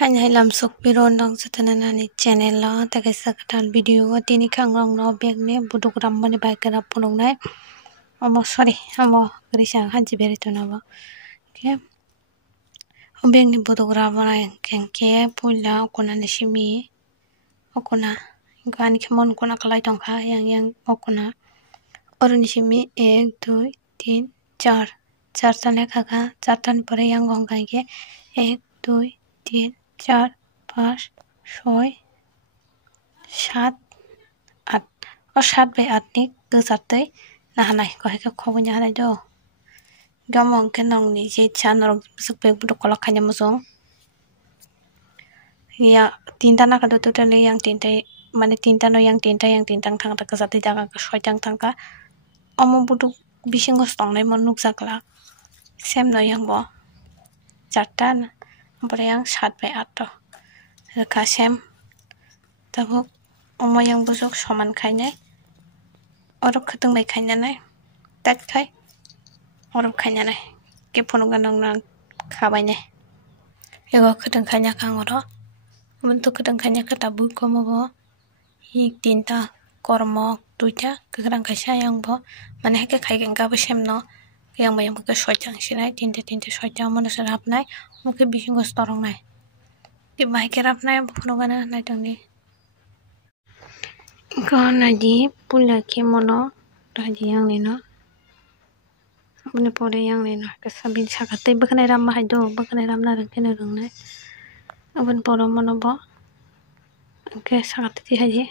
Hanya hilam sok piron dong setananani channel lo tagai sakatal video tini kang rong no bag ne buduk ram mani bai kara punong nai omo sorry omo grisa hanji beri to na ba ke bag ni buduk ram nai kengke pula okona ni shimi okona gani kemon kona kalai tong kha yang okona oroni shimi 1 2 3 4 tane kaka 4 tan pore yang gong kai ke 1 2 3 4 5 6 7 8 o 7 by 8 ni gesatei nahanai ko heke khobunya hanai do gamong ke nong ni je chanrok sukbe buduk kolak khanya musong ya tinta na kado totally yang tinta mane tinta no yang tinta thang ta gesatei jaga ke soitang tangka omo buduk bisingo stongnai mon nukjakla sem no yang bo 4 ompore yang 7 by 8 to reka sem tabuk omo yang busuk soman khainai orok khatung bai khainanai tat khai orok khainanai ke phonung ganong nang khabai nai ego khatung khaina kang oro buntu khatung khaina ka tabu komo bo hi tinta kormok duita kagrang kaisa yang bo mane heke khaigen ga bo sem no yang bayang ke soitang sinai tinta soitang mono sarap nai muke bisingo storong nai ke bai kerap nai phonung gana nai tongni ko naji pula ke mono raji yang nino mune pore yang nino ke sabin sakate bakane ram mahai do bakane ram na rengke na rong nai abon poro mono bo ke sakate ti haji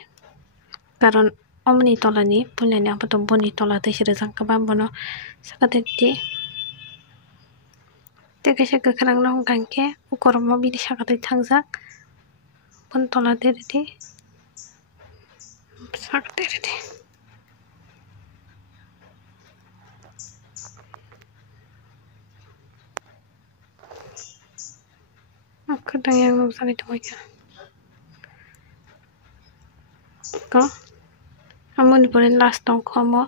karon omni tolani pulani apato boni tola te sire jangka bono sakate ti te kaisa kakrang nong kangke ukormo bini sakate thangjak bon tola te sakate te kadang yang nusari to ko amoni pore last tong khomo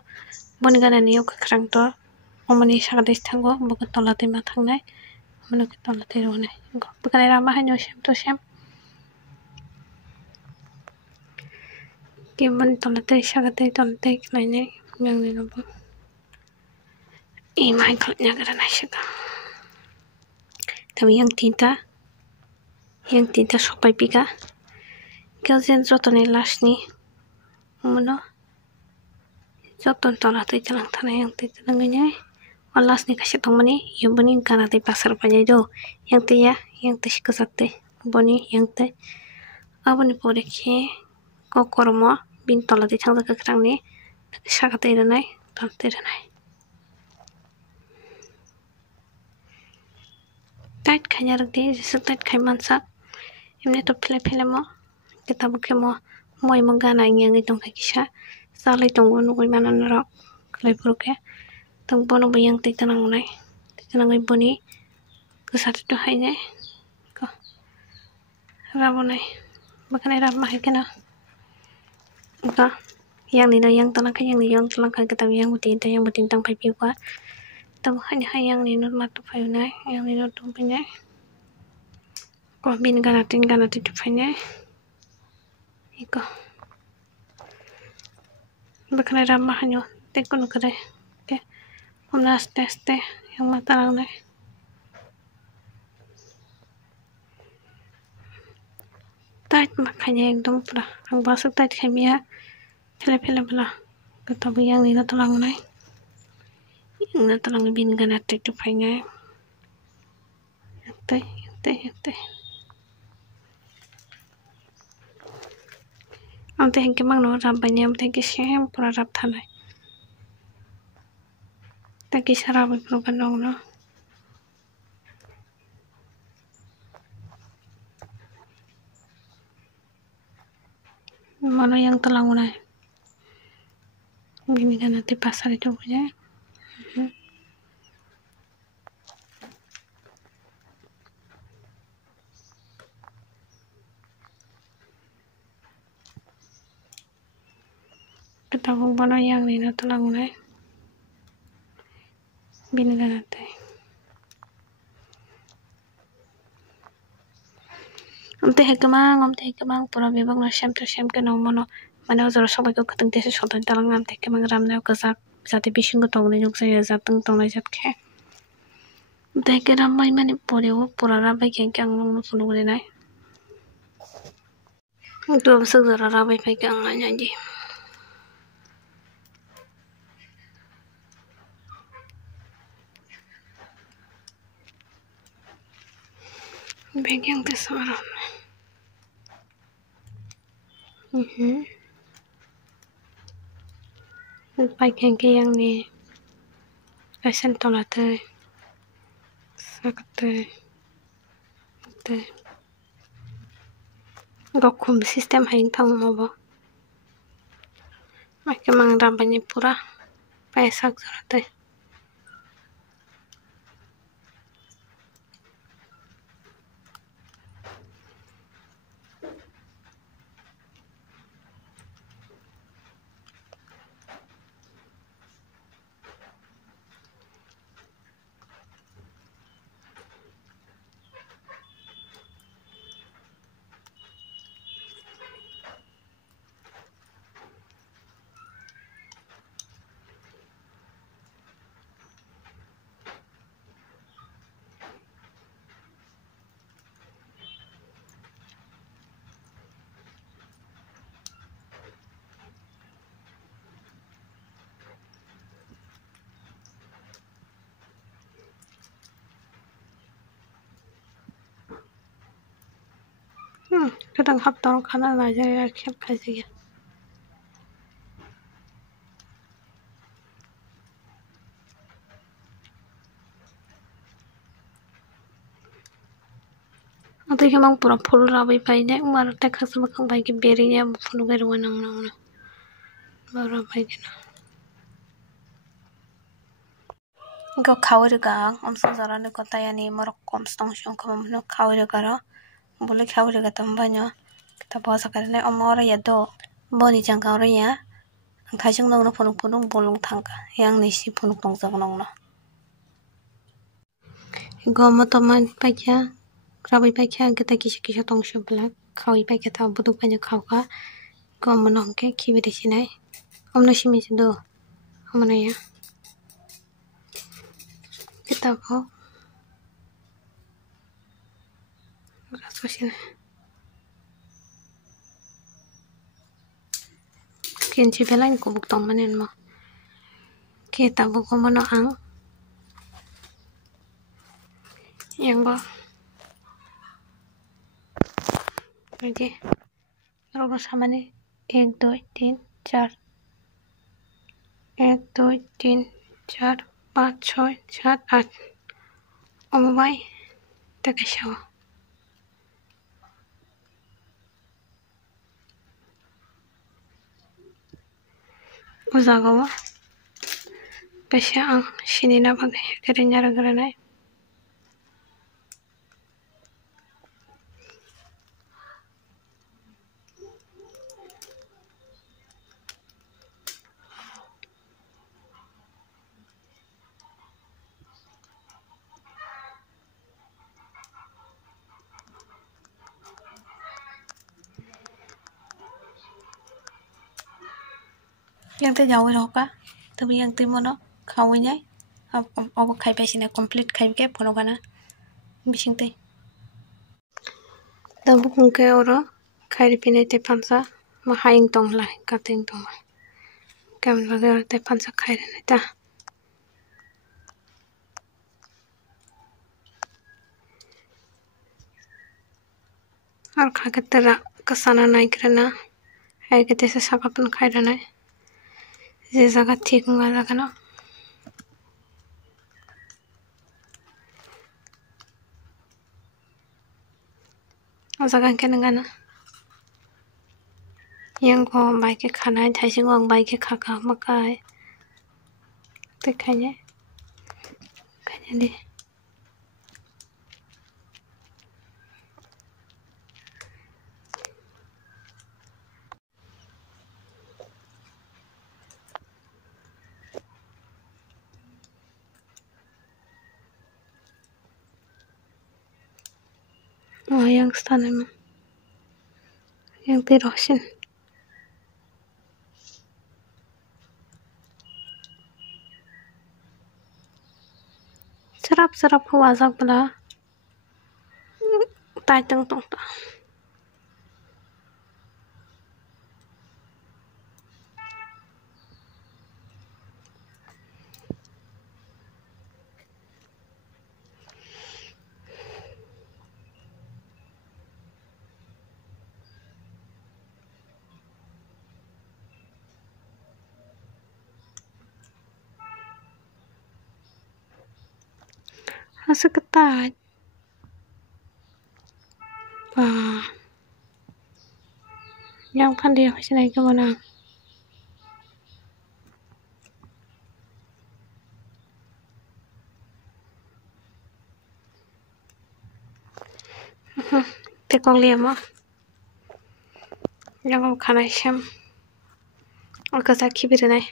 boni gana niyo kakrang to omoni sakate thango boko tola te ma thangnai amoni ke tola te ro nai bakane rama hanyo sem to sem ke boni tola te sakate tola te khlainai yang ni no bo i mai khalnya gara nai saka tabi yang tinta sopai pika kelzen jotone last ni mono joton tola te talang thana yang te tangai olas ni kaisa tongmani yoboni gana te pasar panyai do yang te sikasate boni yang te aboni pore ke kokormo bin tola te thangja kakrang ni sakate ranai tante ranai tait khanya rakti jesu tait khai mansa emne to phele mo kitabu ke mo moi mo gana ngi tong khai kisa salai tong no koi manan rok klai proke tong bono bayang te tanang boni kesat to haine ko rabonai bakane rab mahai kena ka yang ni yang tanang khai yang talang khai kitabu yang butin tang phai pi kwa tong hanya yang ni no matu phai nai yang ni no tong pinai ko bin gana ti tu phai nai iko bakane ram mahanyo te kono kare ke omnas teste yang matarang nai tait makanya ekdom pura ang basuk tait khamia phele bala katabu yang ni no talang nai yang na talang bin gana te tu phai nai te amte hengke mangno ram banya amte hengke sem pura rap thanai taki sara bai progan rong no mono yang talang nai gini gana te pasar itu punya ketabu bono yang ni no talang nai bin gana te om teh kemang pura bebang na shem ke no mono mana ojor sabai ko khatung tese sotan talang am teh kemang ram na kazak jate bisingo tongnai nuk jaya jatang tongnai jat khe teh ke ramai mani pore o pura rabai khe ang nong no phunu nai tu suk jara rabai pai ke ang nai di Bagian keseorang. Bagian ke yang ni Asen tolate sakte te rokum sistem haing thang mobo make mang rabani pura paisak jarate kadang haptang khana laja ya khep khaji Ate kemang pura full rabai pai ne umar te khas bakang bai ke beri ya phunu ga ruwa nang nang na bara bai ke na go khawri ga amsa jara ne ko tayani morok kom stong shong ko no khawri ga ro bole khawri ga tam banyo kita bosa karne omora ya do boni jangka ro ya thajung nong no phunu bolong thangka yang ni si phunu tong jang nong no gomo to man paikya krabai paikya kita kisa tong sho bla khawi paikya ta buduk panyo khawka gomo nong ke khibiri sinai omno simi do amana ya kita bo raso sinai kenci belain ko buk tong manen mo kita bo gomo no ang yang bo oke rogo samane 1 2 3 4 1 2 3 4 5 6 7 8 omobai taka shaw uzagawa Pasya ang sinina bagay karinya ragaranay yang te jauh hoka tapi yang te mono khawanya अब खाइ पाइसिना कंप्लीट खाइके फोनो गाना बिसिंते तब कुंके और खाइ पिने ते पांसा म हाइंग तोंगला काटिंग तोंग केमन लगे और ते पांसा खाइ रे ता और खाके तेरा कसाना नाइ करना है के तेसे साकापन खाइ रना जे जगह ठीक होगा जगह ना जगह के नंगाना yang ko bai ke khana thai sing wang bai ke khaka makai te khanya di yang stana yang tirosin. Serap-serap huwasak bela. Tai teng tong ta. Asa ketat. Yang kan dia sini ke mana? Tekong liama. Yang खाना sham. और कसा खिबिर नहीं.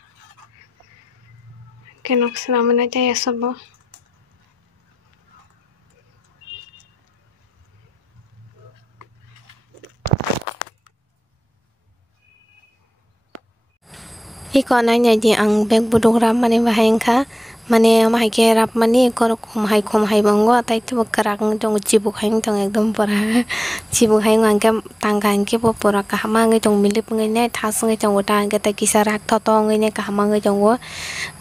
के नुकसान मना चाहिए सब. Iko nanya di ang beg buduk ram mani bahengka mane mahai ke rap mani kor kum hai bongo tai tu kerak jong cibuk haing jong ekdom pora cibuk haing angke tangkan ke pora kahma nge jong milip nge ne thas nge jong uta angke ta kisarak toto nge ne kahma nge jong wo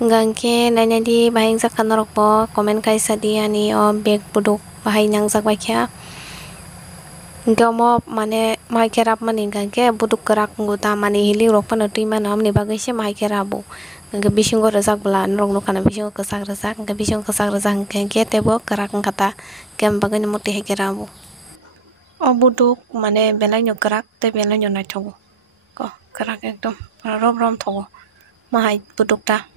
ngangke nanya di baheng sakan rok po komen kai sadi ani o beg buduk bahai nyang sak bakya Gamo mane mai kerap mani ke buduk kerak nguta mani hili rok pan ati mana amni bagai se mai kerabu ke bising go resak belan rok no kana bising kesak resak ke bising kesak resak ke tebo kerak kata kem bagai muti he kerabu o buduk mane belanyo kerak te belanyo na thogo ko kerak ekdom rom thogo mahai buduk ta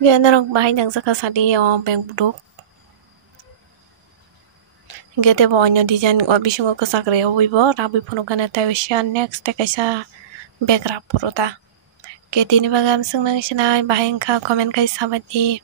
ge rok bahai jang saka sadi o beng buduk Gete bo onyo design o bisingo kesak re wibo rabi phono kana tawisya next te kaisa background purota. Gete ni bagam sung nang sinai baheng ka comment kai sabati